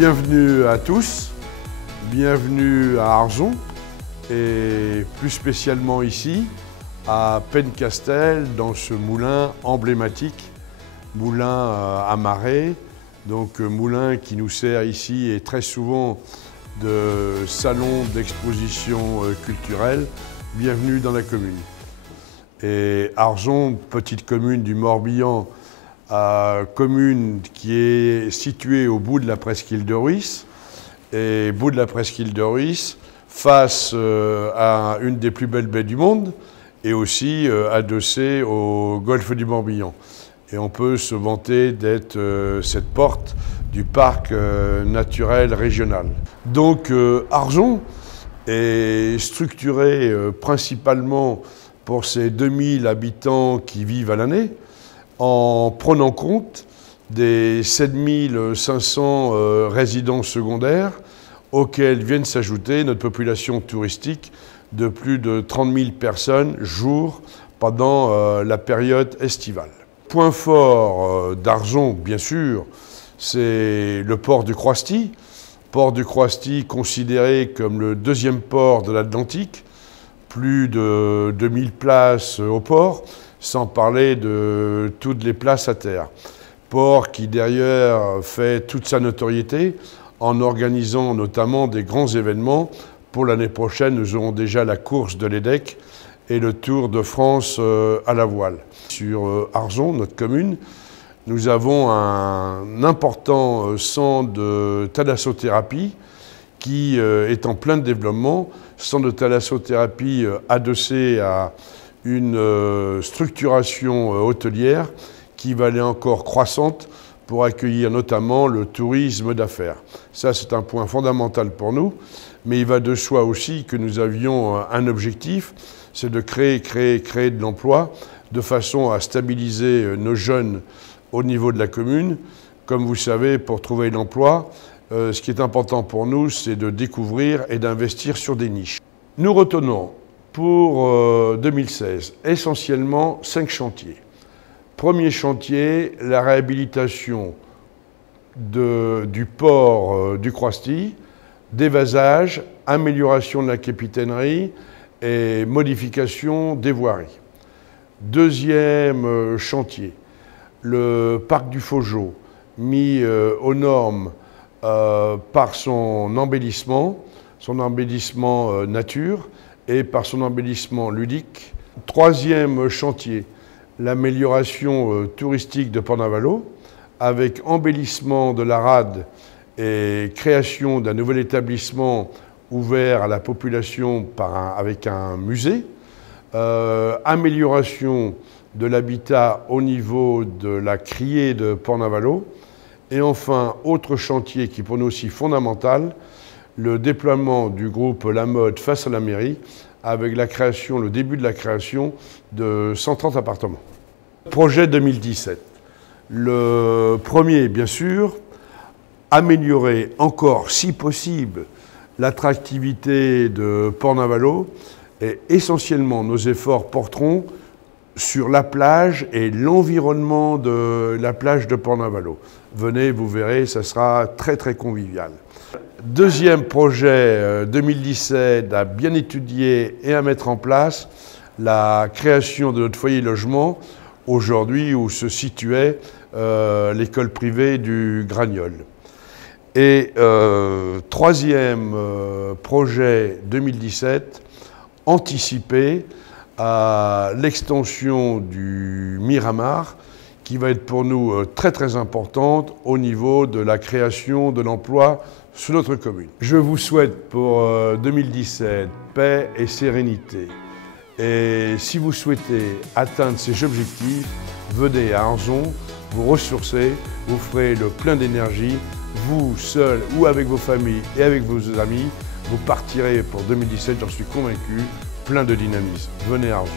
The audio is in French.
Bienvenue à tous, bienvenue à Arzon et plus spécialement ici à Penncastel dans ce moulin emblématique, moulin à marée, donc moulin qui nous sert ici et très souvent de salon d'exposition culturelle. Bienvenue dans la commune. Et Arzon, petite commune du Morbihan, commune qui est située au bout de la presqu'île de Rhuys, et bout de la presqu'île de Rhuys, face à une des plus belles baies du monde, et aussi adossée au golfe du Morbihan. Et on peut se vanter d'être cette porte du parc naturel régional. Donc Arzon est structuré principalement pour ses 2000 habitants qui vivent à l'année, en prenant compte des 7500 résidences secondaires auxquelles viennent s'ajouter notre population touristique de plus de 30 000 personnes jour pendant la période estivale. Point fort d'Arzon, bien sûr, c'est le port du Croisty. Port du Croisty considéré comme le deuxième port de l'Atlantique, plus de 2000 places au port, sans parler de toutes les places à terre. Port qui derrière fait toute sa notoriété en organisant notamment des grands événements. Pour l'année prochaine, nous aurons déjà la course de l'Edec et le Tour de France à la voile. Sur Arzon, notre commune, nous avons un important centre de thalassothérapie qui est en plein développement, centre de thalassothérapie adossé à une structuration hôtelière qui va aller encore croissante pour accueillir notamment le tourisme d'affaires. Ça, c'est un point fondamental pour nous, mais il va de soi aussi que nous avions un objectif, c'est de créer de l'emploi de façon à stabiliser nos jeunes au niveau de la commune. Comme vous savez, pour trouver l'emploi, ce qui est important pour nous, c'est de découvrir et d'investir sur des niches. Nous retenons pour 2016 essentiellement 5 chantiers. Premier chantier, la réhabilitation du port du Croisty, dévasage, amélioration de la capitainerie et modification des voiries. Deuxième chantier, le parc du Faugeot, mis aux normes par son embellissement nature et par son embellissement ludique. Troisième chantier, l'amélioration touristique de Port-Navalo, avec embellissement de la rade et création d'un nouvel établissement ouvert à la population avec un musée. Amélioration de l'habitat au niveau de la criée de Port-Navalo. Et enfin, autre chantier qui est pour nous aussi fondamental, le déploiement du groupe La Mode face à la mairie, avec le début de la création de 130 appartements. Projet 2017. Le premier, bien sûr, améliorer encore, si possible, l'attractivité de Port-Navalo, et essentiellement nos efforts porteront sur la plage et l'environnement de la plage de Port-Navalo. Venez, vous verrez, ça sera très très convivial. Deuxième projet 2017 à bien étudier et à mettre en place, la création de notre foyer logement, aujourd'hui où se situait l'école privée du Gragnol. Et troisième projet 2017, anticiper à l'extension du Miramar, qui va être pour nous très très importante au niveau de la création de l'emploi sur notre commune. Je vous souhaite pour 2017 paix et sérénité. Et si vous souhaitez atteindre ces objectifs, venez à Arzon, vous ressourcer, vous ferez le plein d'énergie, vous seul ou avec vos familles et avec vos amis, vous partirez pour 2017, j'en suis convaincu, plein de dynamisme. Venez à Arzon.